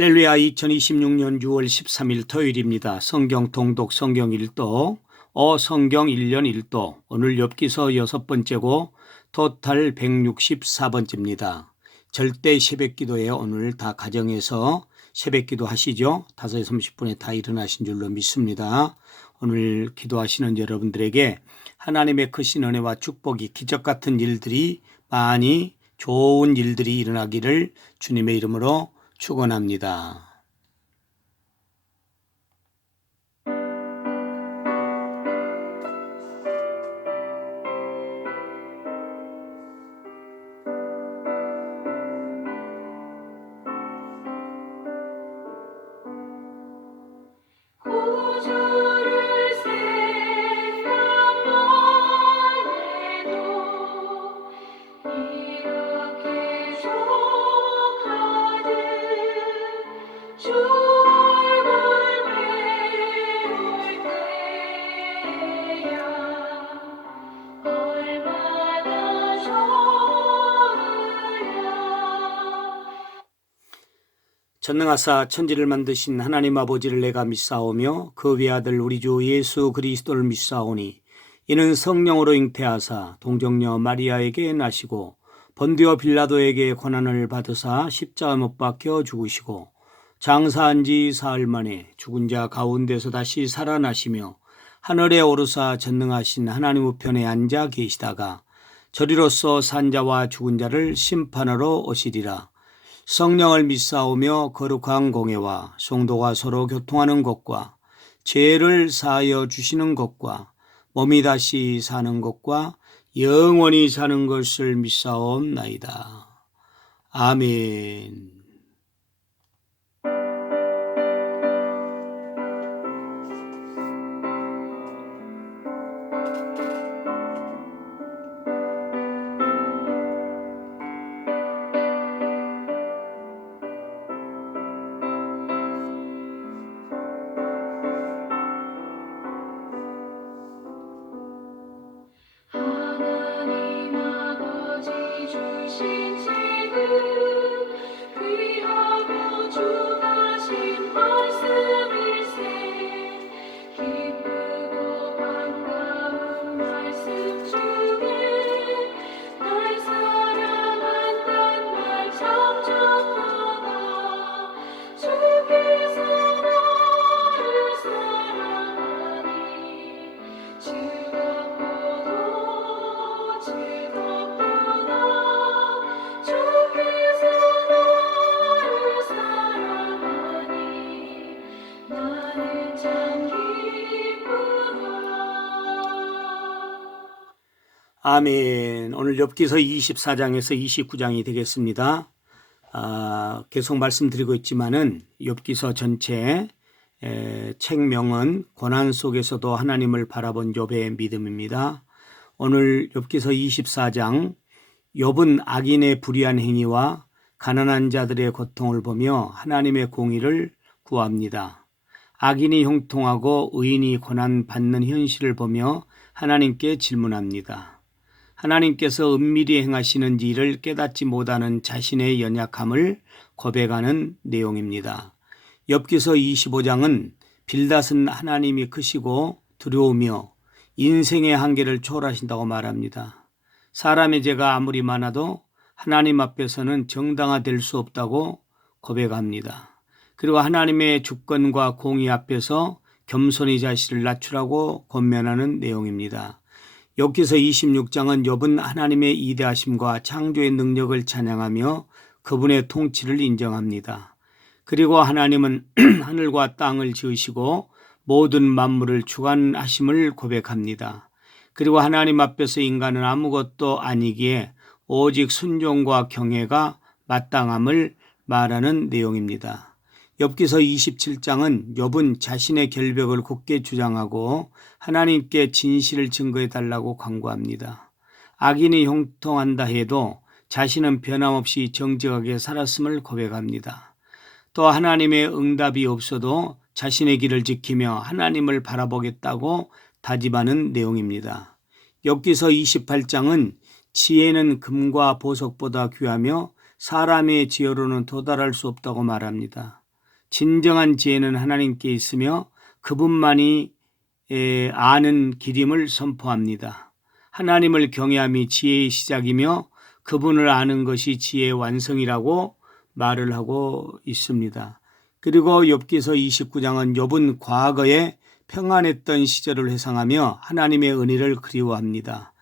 할렐루야. 2026년 6월 13일 토요일입니다. 성경 통독 성경 1도 성경 1년 1도 오늘 욥기서 6번째고 토탈 164번째입니다. 절대 새벽기도에 오늘 다 가정에서 새벽기도 하시죠. 5시 30분에 다 일어나신 줄로 믿습니다. 오늘 기도하시는 여러분들에게 하나님의 크신 은혜와 축복이 기적같은 일들이 많이 좋은 일들이 일어나기를 주님의 이름으로 축원합니다. 전능하사 천지를 만드신 하나님 아버지를 내가 믿사오며 그 외아들 우리 주 예수 그리스도를 믿사오니 이는 성령으로 잉태하사 동정녀 마리아에게 나시고 본디오 빌라도에게 고난을 받으사 십자가 못 박혀 죽으시고 장사한 지 사흘 만에 죽은 자 가운데서 다시 살아나시며 하늘에 오르사 전능하신 하나님 우편에 앉아 계시다가 저리로서 산 자와 죽은 자를 심판하러 오시리라. 성령을 믿사오며 거룩한 공예와 성도가 서로 교통하는 것과 죄를 사하여 주시는 것과 몸이 다시 사는 것과 영원히 사는 것을 믿사옵나이다. 아멘. 아멘. 오늘 욥기서 24장에서 29장이 되겠습니다. 계속 말씀드리고 있지만은 욥기서 전체 책명은 고난 속에서도 하나님을 바라본 욥의 믿음입니다. 오늘 욥기서 24장 욥은 악인의 불의한 행위와 가난한 자들의 고통을 보며 하나님의 공의를 구합니다. 악인이 형통하고 의인이 고난받는 현실을 보며 하나님께 질문합니다. 하나님께서 은밀히 행하시는 일을 깨닫지 못하는 자신의 연약함을 고백하는 내용입니다. 욥기서 25장은 빌닷은 하나님이 크시고 두려우며 인생의 한계를 초월하신다고 말합니다. 사람의 죄가 아무리 많아도 하나님 앞에서는 정당화될 수 없다고 고백합니다. 그리고 하나님의 주권과 공의 앞에서 겸손히 자신을 낮추라고 권면하는 내용입니다. 욥기서 26장은 욥은 하나님의 이대하심과 창조의 능력을 찬양하며 그분의 통치를 인정합니다. 그리고 하나님은 하늘과 땅을 지으시고 모든 만물을 주관하심을 고백합니다. 그리고 하나님 앞에서 인간은 아무것도 아니기에 오직 순종과 경외가 마땅함을 말하는 내용입니다. 욥기서 27장은 욥은 자신의 결백을 굳게 주장하고 하나님께 진실을 증거해 달라고 간구합니다. 악인이 형통한다 해도 자신은 변함없이 정직하게 살았음을 고백합니다. 또 하나님의 응답이 없어도 자신의 길을 지키며 하나님을 바라보겠다고 다짐하는 내용입니다. 욥기서 28장은 지혜는 금과 보석보다 귀하며 사람의 지혜로는 도달할 수 없다고 말합니다. 진정한 지혜는 하나님께 있으며 그분만이 아는 길임을 선포합니다. 하나님을 경외함이 지혜의 시작이며 그분을 아는 것이 지혜의 완성이라고 말을 하고 있습니다. 그리고 욥기서 29장은 욥은 과거에 평안했던 시절을 회상하며 하나님의 은혜를 그리워합니다.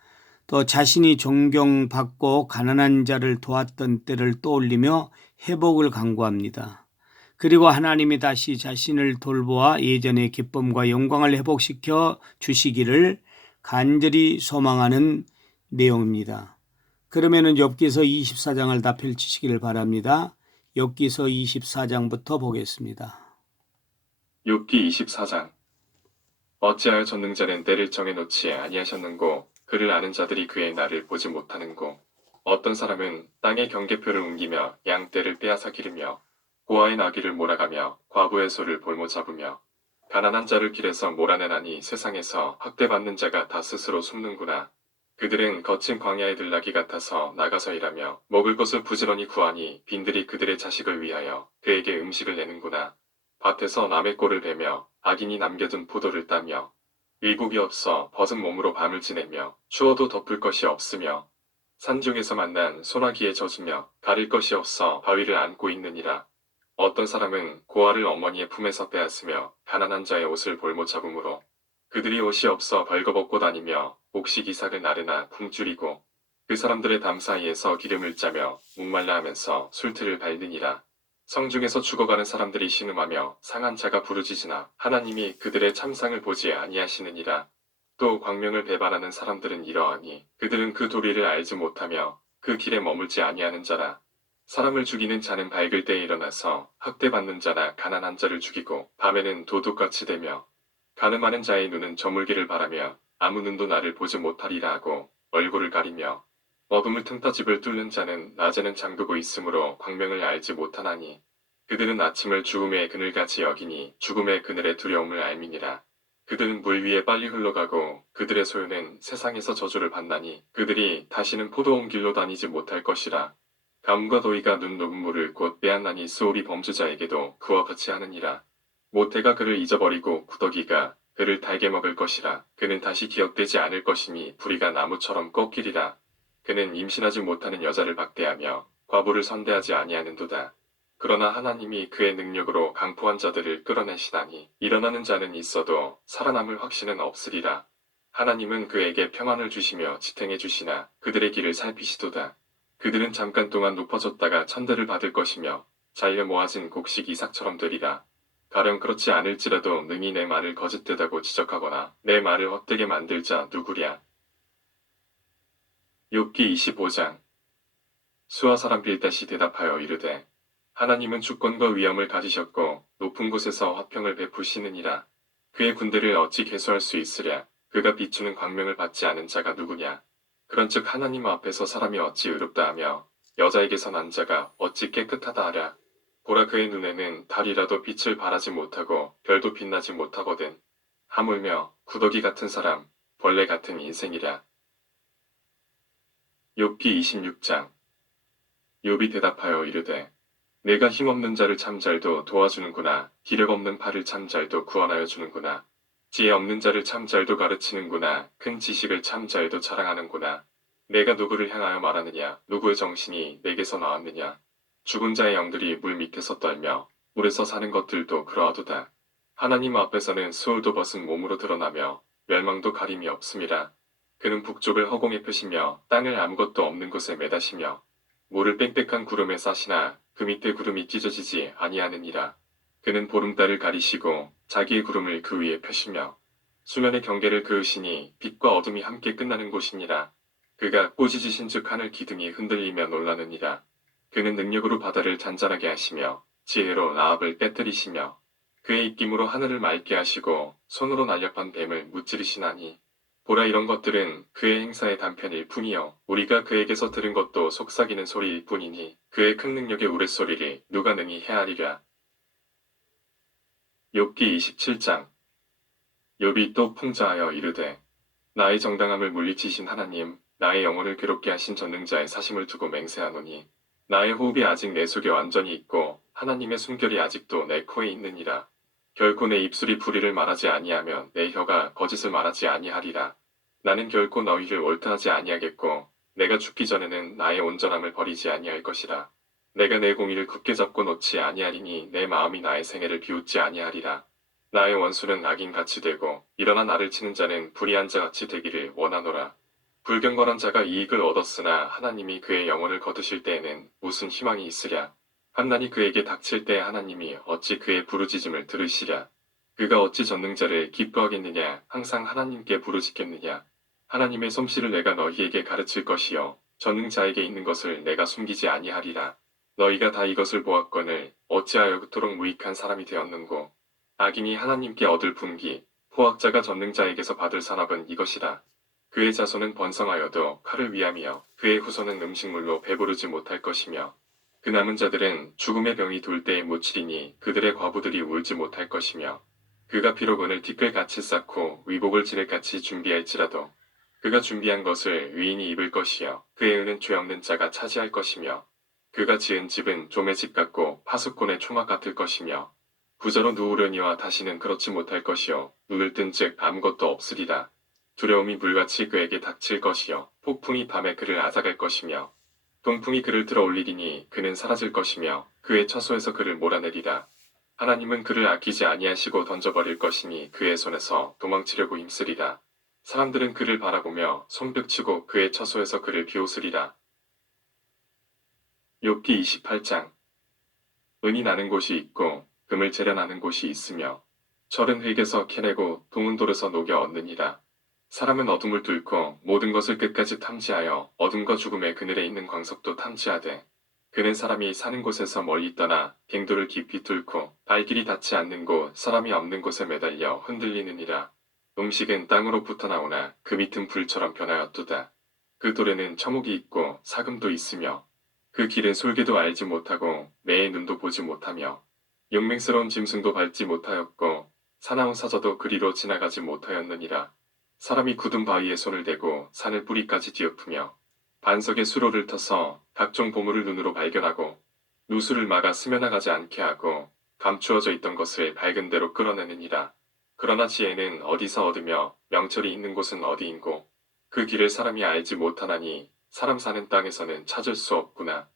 또 자신이 존경받고 가난한 자를 도왔던 때를 떠올리며 회복을 간구합니다. 그리고 하나님이 다시 자신을 돌보아 예전의 기쁨과 영광을 회복시켜 주시기를 간절히 소망하는 내용입니다. 그러면은 욥기서 24장을 다 펼치시기를 바랍니다. 욥기서 24장부터 보겠습니다. 욥기 24장. 어찌하여 전능자는 때를 정해놓지 아니하셨는고 그를 아는 자들이 그의 날을 보지 못하는고 어떤 사람은 땅의 경계표를 옮기며 양떼를 빼앗아 기르며 고아의 나귀를 몰아가며 과부의 소를 볼모 잡으며 가난한 자를 길에서 몰아내나니 세상에서 학대받는 자가 다 스스로 숨는구나. 그들은 거친 광야의 들나귀 같아서 나가서 일하며 먹을 것을 부지런히 구하니 빈들이 그들의 자식을 위하여 그에게 음식을 내는구나. 밭에서 남의 꼴을 베며 악인이 남겨둔 포도를 따며 의복이 없어 벗은 몸으로 밤을 지내며 추워도 덮을 것이 없으며 산중에서 만난 소나기에 젖으며 가릴 것이 없어 바위를 안고 있느니라. 어떤 사람은 고아를 어머니의 품에서 빼앗으며 가난한 자의 옷을 볼모 잡음으로 그들이 옷이 없어 벌거벗고 다니며 곡식 이삭을 나르나 굶주리고 그 사람들의 담 사이에서 기름을 짜며 목말라 하면서 술틀을 밟느니라. 성중에서 죽어가는 사람들이 신음하며 상한 자가 부르짖으나 하나님이 그들의 참상을 보지 아니하시느니라. 또 광명을 배반하는 사람들은 이러하니 그들은 그 도리를 알지 못하며 그 길에 머물지 아니하는 자라. 사람을 죽이는 자는 밝을 때에 일어나서 학대받는 자나 가난한 자를 죽이고 밤에는 도둑같이 되며 가늠하는 자의 눈은 저물기를 바라며 아무 눈도 나를 보지 못하리라 하고 얼굴을 가리며 어둠을 틈타 집을 뚫는 자는 낮에는 잠그고 있으므로 광명을 알지 못하나니 그들은 아침을 죽음의 그늘같이 여기니 죽음의 그늘의 두려움을 알미니라. 그들은 물 위에 빨리 흘러가고 그들의 소유는 세상에서 저주를 받나니 그들이 다시는 포도원 길로 다니지 못할 것이라. 감과 도의가 눈 녹은 물을 곧 빼앗나니 스올이 범죄자에게도 그와 같이 하느니라. 모태가 그를 잊어버리고 구더기가 그를 달게 먹을 것이라. 그는 다시 기억되지 않을 것이니 부리가 나무처럼 꺾이리라. 그는 임신하지 못하는 여자를 박대하며 과부를 선대하지 아니하는도다. 그러나 하나님이 그의 능력으로 강포한 자들을 끌어내시다니 일어나는 자는 있어도 살아남을 확신은 없으리라. 하나님은 그에게 평안을 주시며 지탱해 주시나 그들의 길을 살피시도다. 그들은 잠깐 동안 높아졌다가 천대를 받을 것이며 잘려 모아진 곡식 이삭처럼 되리라. 가령 그렇지 않을지라도 능히 내 말을 거짓되다고 지적하거나 내 말을 헛되게 만들 자 누구랴. 욥기 25장. 수아 사람 빌닷이 대답하여 이르되 하나님은 주권과 위엄을 가지셨고 높은 곳에서 화평을 베푸시느니라. 그의 군대를 어찌 계수할 수 있으랴. 그가 비추는 광명을 받지 않은 자가 누구냐. 그런즉 하나님 앞에서 사람이 어찌 의롭다 하며 여자에게서 난 자가 어찌 깨끗하다 하랴. 보라 그의 눈에는 달이라도 빛을 발하지 못하고 별도 빛나지 못하거든. 하물며 구더기 같은 사람, 벌레 같은 인생이랴. 욥기 26장. 욥이 대답하여 이르되 내가 힘없는 자를 참잘도 도와주는구나. 기력 없는 팔을 참잘도 구원하여 주는구나. 지혜 없는 자를 참잘도 가르치는구나. 큰 지식을 참잘도 자랑하는구나. 내가 누구를 향하여 말하느냐. 누구의 정신이 내게서 나왔느냐. 죽은 자의 영들이 물 밑에서 떨며 물에서 사는 것들도 그러하도다. 하나님 앞에서는 수울도 벗은 몸으로 드러나며 멸망도 가림이 없음이라. 그는 북쪽을 허공에 펴시며 땅을 아무것도 없는 곳에 매다시며 물을 빽빽한 구름에 싸시나 그 밑에 구름이 찢어지지 아니하느니라. 그는 보름달을 가리시고 자기의 구름을 그 위에 펴시며 수면의 경계를 그으시니 빛과 어둠이 함께 끝나는 곳이니라. 그가 꾸짖으신즉 하늘 기둥이 흔들리며 놀라느니라. 그는 능력으로 바다를 잔잔하게 하시며 지혜로 라합을 빼뜨리시며 그의 입김으로 하늘을 맑게 하시고 손으로 날렵한 뱀을 무찌르시나니 보라 이런 것들은 그의 행사의 단편일 뿐이요 우리가 그에게서 들은 것도 속삭이는 소리일 뿐이니 그의 큰 능력의 우레소리를 누가 능히 헤아리랴. 욥기 27장. 욥이 또 풍자하여 이르되 나의 정당함을 물리치신 하나님 나의 영혼을 괴롭게 하신 전능자의 사심을 두고 맹세하노니 나의 호흡이 아직 내 속에 완전히 있고 하나님의 숨결이 아직도 내 코에 있느니라. 결코 내 입술이 불의를 말하지 아니하며 내 혀가 거짓을 말하지 아니하리라. 나는 결코 너희를 옳다하지 아니하겠고 내가 죽기 전에는 나의 온전함을 버리지 아니할 것이라. 내가 내 공의를 굳게 잡고 놓지 아니하리니 내 마음이 나의 생애를 비웃지 아니하리라. 나의 원수는 악인같이 되고 일어나 나를 치는 자는 불의한 자같이 되기를 원하노라. 불경건한 자가 이익을 얻었으나 하나님이 그의 영혼을 거두실 때에는 무슨 희망이 있으랴. 환난이 그에게 닥칠 때 하나님이 어찌 그의 부르짖음을 들으시랴. 그가 어찌 전능자를 기뻐하겠느냐. 항상 하나님께 부르짖겠느냐. 하나님의 솜씨를 내가 너희에게 가르칠 것이요 전능자에게 있는 것을 내가 숨기지 아니하리라. 너희가 다 이것을 보았거늘 어찌하여 그토록 무익한 사람이 되었는고. 악인이 하나님께 얻을 분기, 포악자가 전능자에게서 받을 산업은 이것이다. 그의 자손은 번성하여도 칼을 위함이여 그의 후손은 음식물로 배부르지 못할 것이며 그 남은 자들은 죽음의 병이 돌 때에 묻히리니 그들의 과부들이 울지 못할 것이며 그가 비록 은을 티끌같이 쌓고 위복을 지뢰같이 준비할지라도 그가 준비한 것을 의인이 입을 것이요 그의 은은 죄 없는 자가 차지할 것이며 그가 지은 집은 좀의 집 같고 파수꾼의 초막 같을 것이며 부자로 누우려니와 다시는 그렇지 못할 것이요 눈을 뜬즉 아무것도 없으리라. 두려움이 물같이 그에게 닥칠 것이요 폭풍이 밤에 그를 앗아갈 것이며 동풍이 그를 들어올리리니 그는 사라질 것이며 그의 처소에서 그를 몰아내리라. 하나님은 그를 아끼지 아니하시고 던져버릴 것이니 그의 손에서 도망치려고 힘쓰리라. 사람들은 그를 바라보며 손뼉치고 그의 처소에서 그를 비웃으리라. 욥기 28장. 은이 나는 곳이 있고 금을 재련하는 곳이 있으며 철은 흙에서 캐내고 동은 돌에서 녹여 얻느니라. 사람은 어둠을 뚫고 모든 것을 끝까지 탐지하여 어둠과 죽음의 그늘에 있는 광석도 탐지하되 그는 사람이 사는 곳에서 멀리 떠나 갱도를 깊이 뚫고 발길이 닿지 않는 곳 사람이 없는 곳에 매달려 흔들리느니라. 음식은 땅으로부터 나오나 그 밑은 불처럼 변하였도다. 그 돌에는 처목이 있고 사금도 있으며 그 길은 솔개도 알지 못하고 매의 눈도 보지 못하며 용맹스러운 짐승도 밟지 못하였고 사나운 사자도 그리로 지나가지 못하였느니라. 사람이 굳은 바위에 손을 대고 산을 뿌리까지 뒤엎으며 반석에 수로를 터서 각종 보물을 눈으로 발견하고 누수를 막아 스며나가지 않게 하고 감추어져 있던 것을 밝은 대로 끌어내느니라. 그러나 지혜는 어디서 얻으며 명철이 있는 곳은 어디인고 그 길을 사람이 알지 못하나니 사람 사는 땅에서는 찾을 수 없구나.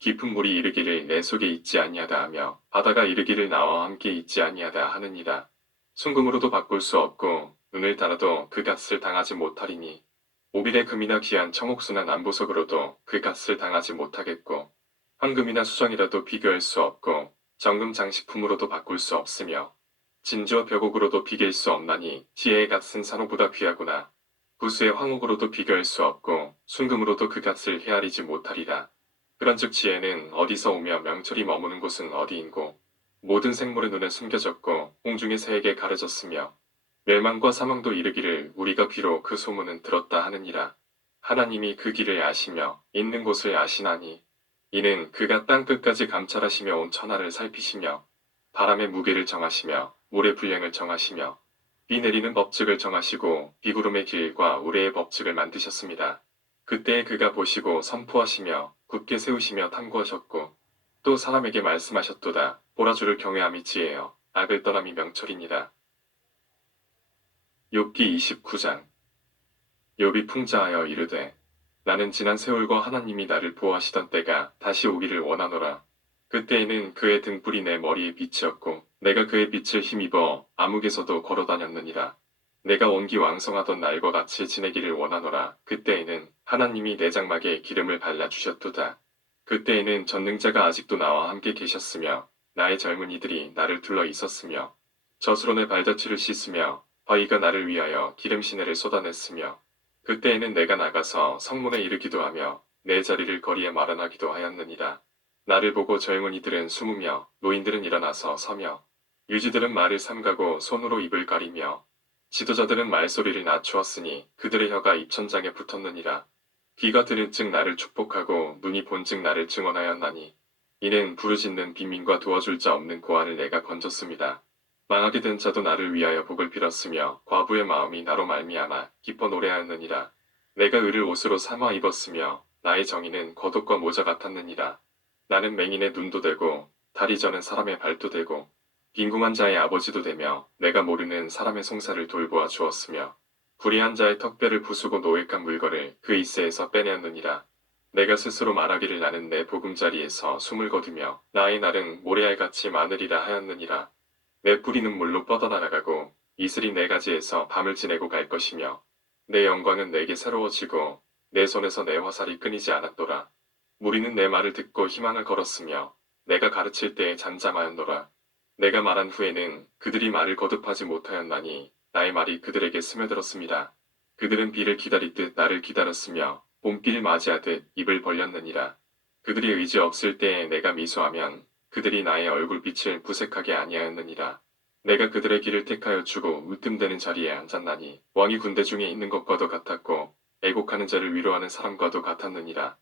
깊은 물이 이르기를 내 속에 있지 아니하다 하며 바다가 이르기를 나와 함께 있지 아니하다 하느니라. 순금으로도 바꿀 수 없고 눈을 달아도 그 값을 당하지 못하리니 오빌의 금이나 귀한 청옥수나 남보석으로도 그 값을 당하지 못하겠고 황금이나 수정이라도 비교할 수 없고 정금 장식품으로도 바꿀 수 없으며 진주와 벽옥으로도 비길 수 없나니 지혜의 값은 산호보다 귀하구나. 부수의 황옥으로도 비교할 수 없고 순금으로도 그 값을 헤아리지 못하리라. 그런즉 지혜는 어디서 오며 명철이 머무는 곳은 어디인고 모든 생물의 눈에 숨겨졌고 홍중의 새에게 가려졌으며 멸망과 사망도 이르기를 우리가 비록 그 소문은 들었다 하느니라. 하나님이 그 길을 아시며 있는 곳을 아시나니 이는 그가 땅 끝까지 감찰하시며 온 천하를 살피시며 바람의 무게를 정하시며 물의 분량을 정하시며 비 내리는 법칙을 정하시고 비구름의 길과 우레의 법칙을 만드셨습니다. 그때에 그가 보시고 선포하시며 굳게 세우시며 탐구하셨고 또 사람에게 말씀하셨도다. 보라 주를 경외함이 지혜요 악을 떠남이 명철이니라. 욥기 29장. 욥이 풍자하여 이르되 나는 지난 세월과 하나님이 나를 보호하시던 때가 다시 오기를 원하노라. 그때에는 그의 등불이 내 머리에 빛이었고 내가 그의 빛을 힘입어 암흑에서도 걸어다녔느니라. 내가 온기 왕성하던 날과 같이 지내기를 원하노라. 그때에는 하나님이 내 장막에 기름을 발라주셨도다. 그때에는 전능자가 아직도 나와 함께 계셨으며 나의 젊은이들이 나를 둘러 있었으며 젖으로 내 발자취를 씻으며 바위가 나를 위하여 기름 시내를 쏟아냈으며 그때에는 내가 나가서 성문에 이르기도 하며 내 자리를 거리에 마련하기도 하였느니라. 나를 보고 젊은이들은 숨으며 노인들은 일어나서 서며 유지들은 말을 삼가고 손으로 입을 가리며 지도자들은 말소리를 낮추었으니 그들의 혀가 입천장에 붙었느니라. 귀가 들은즉 나를 축복하고 눈이 본즉 나를 증언하였나니 이는 부르짖는 빈민과 도와줄 자 없는 고아를 내가 건졌습니다. 망하게 된 자도 나를 위하여 복을 빌었으며 과부의 마음이 나로 말미암아 기뻐 노래하였느니라. 내가 을을 옷으로 삼아 입었으며 나의 정의는 겉옷과 모자 같았느니라. 나는 맹인의 눈도 되고 다리 저는 사람의 발도 되고 빈궁한 자의 아버지도 되며 내가 모르는 사람의 송사를 돌보아 주었으며 불의한 자의 턱뼈를 부수고 노획한 물건을 그 이새에서 빼내었느니라. 내가 스스로 말하기를 나는 내 보금자리에서 숨을 거두며 나의 날은 모래알같이 마늘이라 하였느니라. 내 뿌리는 물로 뻗어나가고 이슬이 내 가지에서 밤을 지내고 갈 것이며 내 영광은 내게 새로워지고 내 손에서 내 화살이 끊이지 않았도다. 무리는 내 말을 듣고 희망을 걸었으며 내가 가르칠 때에 잠잠하였노라. 내가 말한 후에는 그들이 말을 거듭하지 못하였나니 나의 말이 그들에게 스며들었습니다. 그들은 비를 기다리듯 나를 기다렸으며 봄길 맞이하듯 입을 벌렸느니라. 그들이 의지 없을 때에 내가 미소하면 그들이 나의 얼굴빛을 부색하게 아니하였느니라. 내가 그들의 길을 택하여 주고 으뜸되는 자리에 앉았나니 왕이 군대 중에 있는 것과도 같았고 애곡하는 자를 위로하는 사람과도 같았느니라.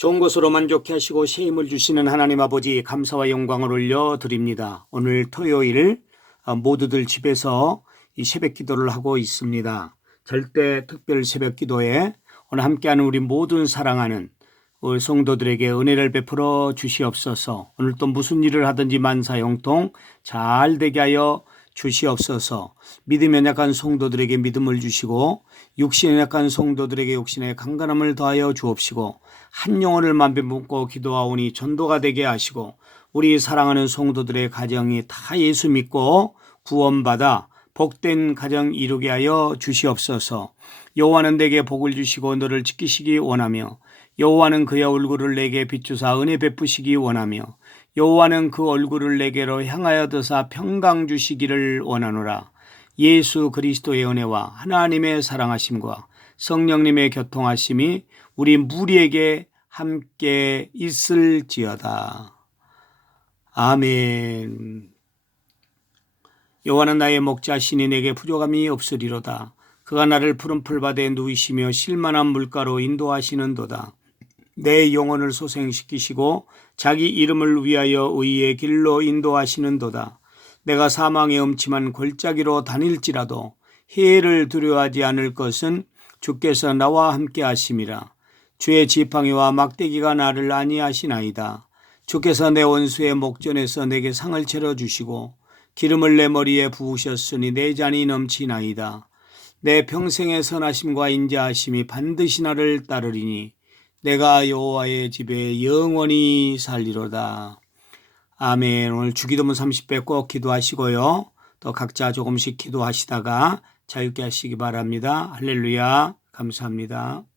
좋은 것으로 만족해 하시고 새 힘을 주시는 하나님 아버지 감사와 영광을 올려드립니다. 오늘 토요일 모두들 집에서 이 새벽 기도를 하고 있습니다. 절대 특별 새벽 기도에 오늘 함께하는 우리 모든 사랑하는 우리 성도들에게 은혜를 베풀어 주시옵소서. 오늘 또 무슨 일을 하든지 만사형통 잘 되게 하여 주시옵소서. 믿음이 약한 성도들에게 믿음을 주시고 육신에 약한 성도들에게 육신의 강건함을 더하여 주옵시고 한 영혼을 만배 묻고 기도하오니 전도가 되게 하시고 우리 사랑하는 성도들의 가정이 다 예수 믿고 구원받아 복된 가정 이루게 하여 주시옵소서. 여호와는 내게 복을 주시고 너를 지키시기 원하며 여호와는 그의 얼굴을 내게 비추사 은혜 베푸시기 원하며 여호와는 그 얼굴을 내게로 향하여 드사 평강 주시기를 원하노라. 예수 그리스도의 은혜와 하나님의 사랑하심과 성령님의 교통하심이 우리 무리에게 함께 있을지어다. 아멘. 여호와는 나의 목자시니 내게 부족함이 없으리로다. 그가 나를 푸른 풀밭에 누이시며 실만한 물가로 인도하시는도다. 내 영혼을 소생시키시고 자기 이름을 위하여 의의 길로 인도하시는도다. 내가 사망의 음침한 골짜기로 다닐지라도 해를 두려워하지 않을 것은 주께서 나와 함께 하심이라. 주의 지팡이와 막대기가 나를 안위하시나이다. 주께서 내 원수의 목전에서 내게 상을 차려주시고 기름을 내 머리에 부으셨으니 내 잔이 넘치나이다. 내 평생의 선하심과 인자하심이 반드시 나를 따르리니 내가 여호와의 집에 영원히 살리로다. 아멘. 오늘 주기도문 30배 꼭 기도하시고요. 또 각자 조금씩 기도하시다가 자유케 하시기 바랍니다. 할렐루야. 감사합니다.